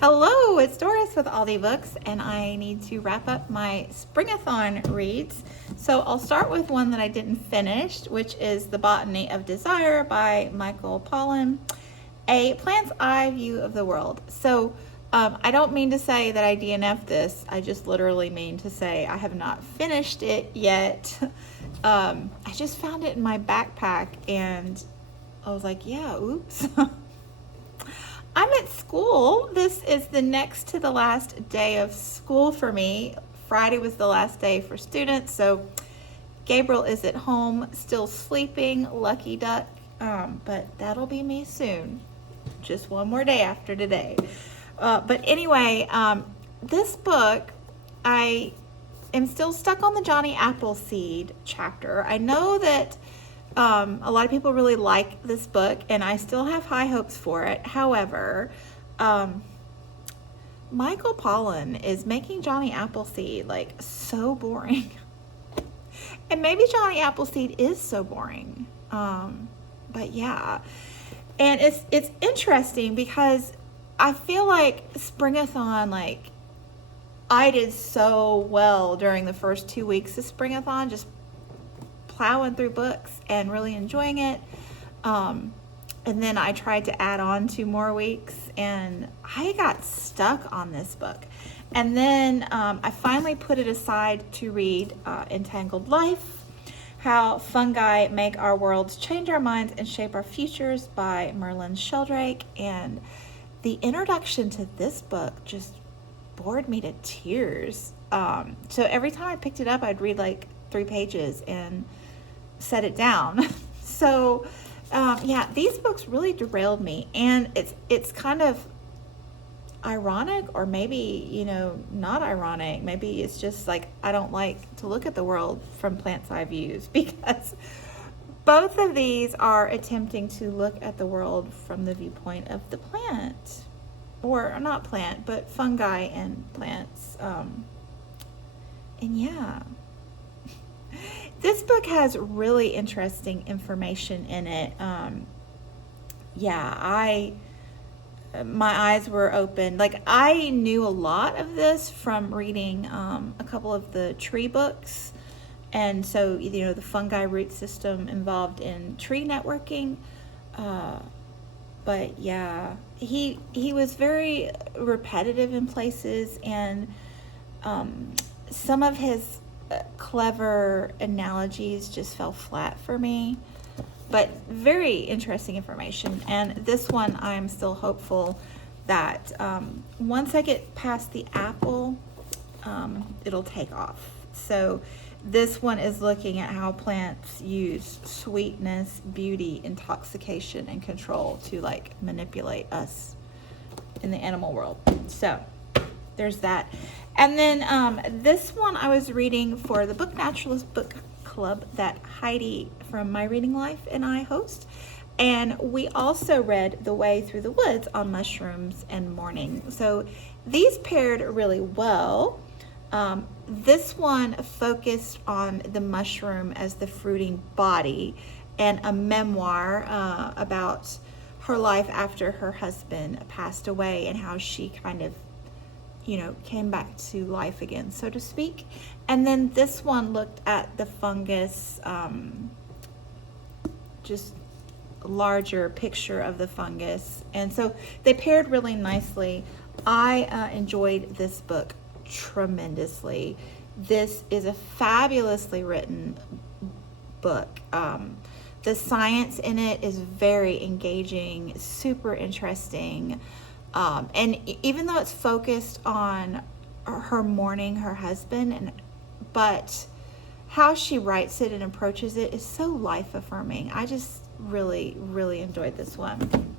Hello, it's Doris with All Day Books, and I need to wrap up my Springathon reads. So I'll start with one that I didn't finish, which is The Botany of Desire by Michael Pollan, a plant's eye view of the world. So I don't mean to say that I DNF'd this. I just literally mean to say I have not finished it yet. I just found it in my backpack, and I was like, yeah, oops. I'm at school. This is the next to the last day of school for me. Friday was the last day for students, so Gabriel is at home still sleeping, lucky duck, but that'll be me soon. Just one more day after today. But anyway, this book, I am still stuck on the Johnny Appleseed chapter. I know that a lot of people really like this book, and I still have high hopes for it. However, Michael Pollan is making Johnny Appleseed like so boring. And maybe Johnny Appleseed is so boring. But yeah. And it's interesting because I feel like Springathon, like I did so well during the first 2 weeks of Springathon, just plowing through books and really enjoying it. And then I tried to add on 2 more weeks, and I got stuck on this book. And then I finally put it aside to read Entangled Life, How Fungi Make Our Worlds Change Our Minds and Shape Our Futures by Merlin Sheldrake. And the introduction to this book just bored me to tears. So every time I picked it up, I'd read like 3 pages and set it down. So yeah, these books really derailed me, and it's kind of ironic, or maybe not ironic. Maybe it's just like I don't like to look at the world from plant's eye views, because both of these are attempting to look at the world from the viewpoint of the plant, or not plant, but fungi and plants. And yeah, this book has really interesting information in it. Yeah, my eyes were open. Like, I knew a lot of this from reading a couple of the tree books. And so, the fungi root system involved in tree networking. But yeah, he was very repetitive in places, and some of his clever analogies just fell flat for me, but very interesting information. And this one, I'm still hopeful that once I get past the apple, it'll take off. So this one is looking at how plants use sweetness, beauty, intoxication, and control to like manipulate us in the animal world. So there's that. And then this one I was reading for the Book Naturalist Book Club that Heidi from My Reading Life and I host. And we also read The Way Through the Woods on mushrooms and mourning. So these paired really well. This one focused on the mushroom as the fruiting body, and a memoir about her life after her husband passed away, and how she kind of came back to life again, so to speak. And then this one looked at the fungus, just larger picture of the fungus. And so they paired really nicely. I enjoyed this book tremendously. This is a fabulously written book. The science in it is very engaging, super interesting. And even though it's focused on her mourning her husband, but how she writes it and approaches it is so life affirming. I just really, really enjoyed this one.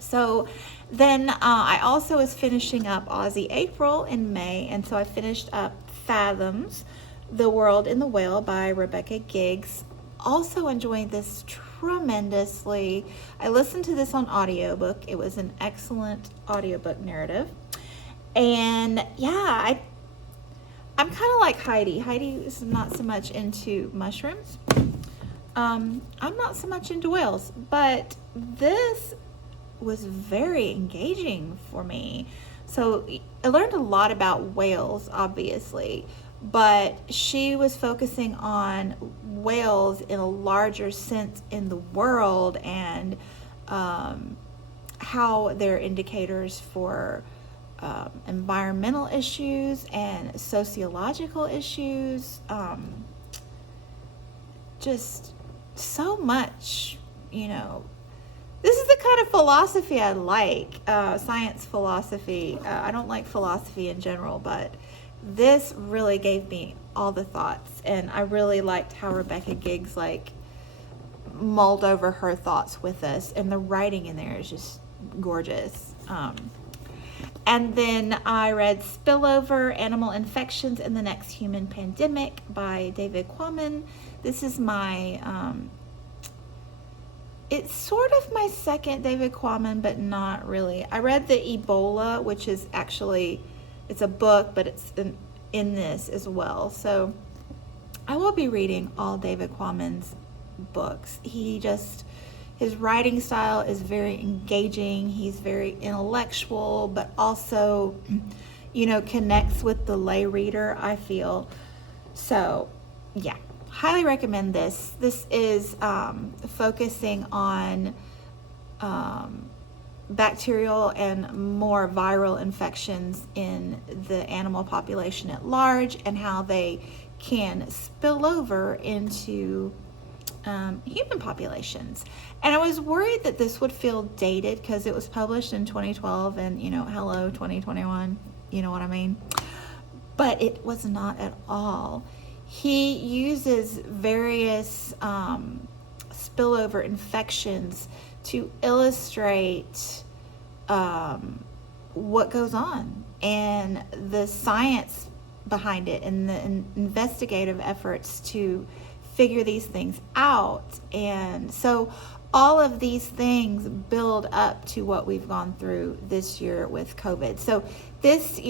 So then I also was finishing up Aussie April in May, and so I finished up Fathoms, The World in the Whale by Rebecca Giggs. Also enjoying this tremendously. I listened to this on audiobook. It was an excellent audiobook narrative. And yeah, I'm kind of like Heidi. Heidi is not so much into mushrooms. I'm not so much into whales, but this was very engaging for me. So I learned a lot about whales, obviously, but she was focusing on whales in a larger sense in the world, and how they're indicators for environmental issues and sociological issues. Just so much, This is the kind of philosophy I like, science philosophy. I don't like philosophy in general, but this really gave me all the thoughts, and I really liked how Rebecca Giggs mulled over her thoughts with us, and the writing in there is just gorgeous. And then I read Spillover: Animal Infections in the Next Human Pandemic by David Quammen. This is it's sort of my second David Quammen, but not really. I read the Ebola, which is actually, it's a book, but it's in this as well. So I will be reading all David Quammen's books. His writing style is very engaging. He's very intellectual, but also, connects with the lay reader, I feel. So, yeah, highly recommend this. This is focusing on bacterial and more viral infections in the animal population at large, and how they can spill over into human populations. And I was worried that this would feel dated because it was published in 2012, and hello 2021, you know what I mean? But it was not at all. He uses various spillover infections to illustrate what goes on and the science behind it, and the investigative efforts to figure these things out. And so all of these things build up to what we've gone through this year with COVID. So this,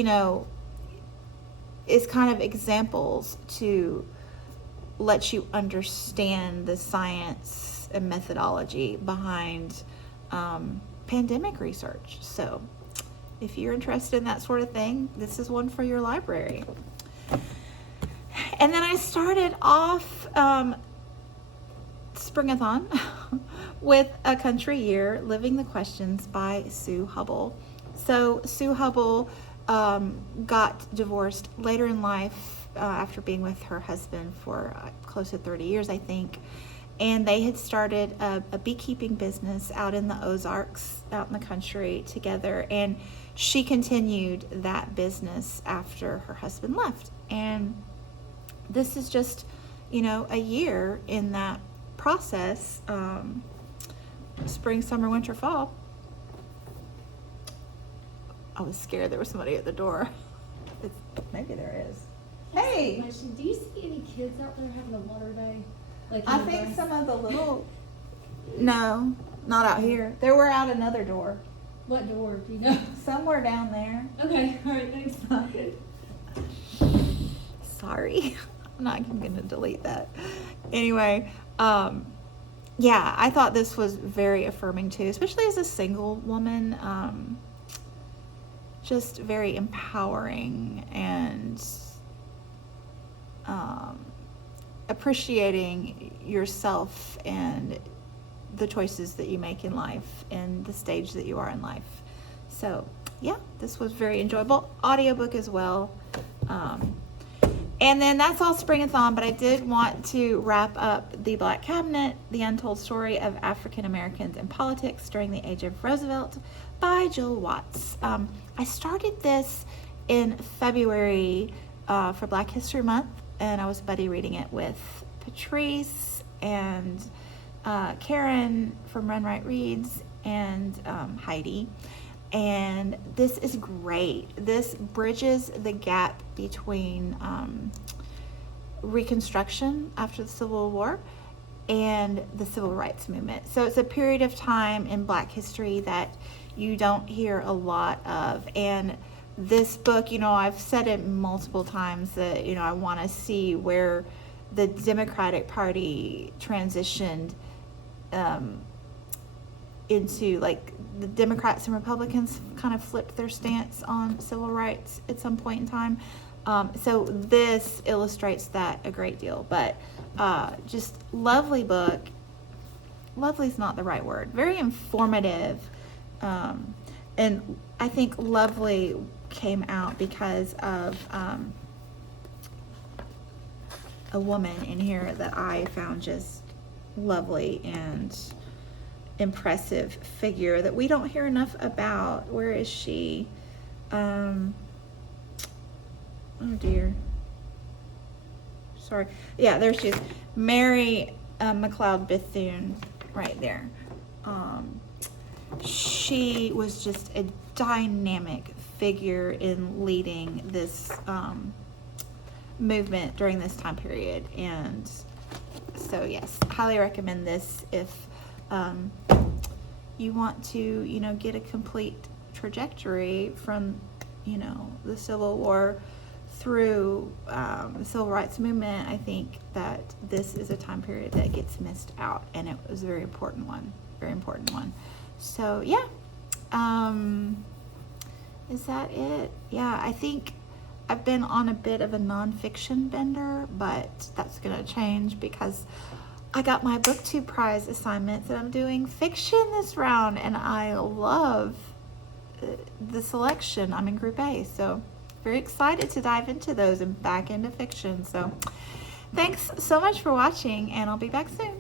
is kind of examples to let you understand the science and methodology behind pandemic research. So if you're interested in that sort of thing, this is one for your library. And then I started off Springathon with A Country Year, Living the Questions by Sue Hubble. So Sue Hubble got divorced later in life after being with her husband for close to 30 years, I think. And they had started a beekeeping business out in the Ozarks, out in the country together. And she continued that business after her husband left. And this is just, a year in that process. Spring, summer, winter, fall. I was scared there was somebody at the door. Maybe there is. Hey! Do you see any kids out there having a water day? I think some of the little... No, not out here. They were out another door. What door? Do you know? Somewhere down there. Okay, alright, thanks. Sorry. I'm not even going to delete that. Anyway, yeah, I thought this was very affirming too, especially as a single woman. Just very empowering, and appreciating yourself and the choices that you make in life and the stage that you are in life. So yeah, this was very enjoyable. Audiobook as well. And then that's all Springathon, but I did want to wrap up The Black Cabinet, The Untold Story of African Americans in Politics During the Age of Roosevelt by Jill Watts. I started this in February for Black History Month, and I was buddy reading it with Patrice and Karen from Run Right Reads and Heidi. And this is great. This bridges the gap between Reconstruction after the Civil War and the Civil Rights Movement. So it's a period of time in Black history that you don't hear a lot of. And this book, I've said it multiple times that, I want to see where the Democratic Party transitioned into, like, the Democrats and Republicans kind of flipped their stance on civil rights at some point in time. So this illustrates that a great deal. But just lovely book. Lovely is not the right word. Very informative. And I think lovely came out because of a woman in here that I found just lovely and impressive figure that we don't hear enough about. Where is she? Oh dear. Sorry. Yeah, there she is. Mary McLeod Bethune, right there. She was just a dynamic figure in leading this movement during this time period. And so yes, highly recommend this if you want to, you know, get a complete trajectory from, you know, the Civil War through the Civil Rights Movement. I think that this is a time period that gets missed out, and it was a very important one. So yeah, is that it? Yeah, I think I've been on a bit of a nonfiction bender, but that's gonna change because I got my BookTube prize assignments and I'm doing fiction this round, and I love the selection. I'm in Group A, so very excited to dive into those and back into fiction. So thanks so much for watching, and I'll be back soon.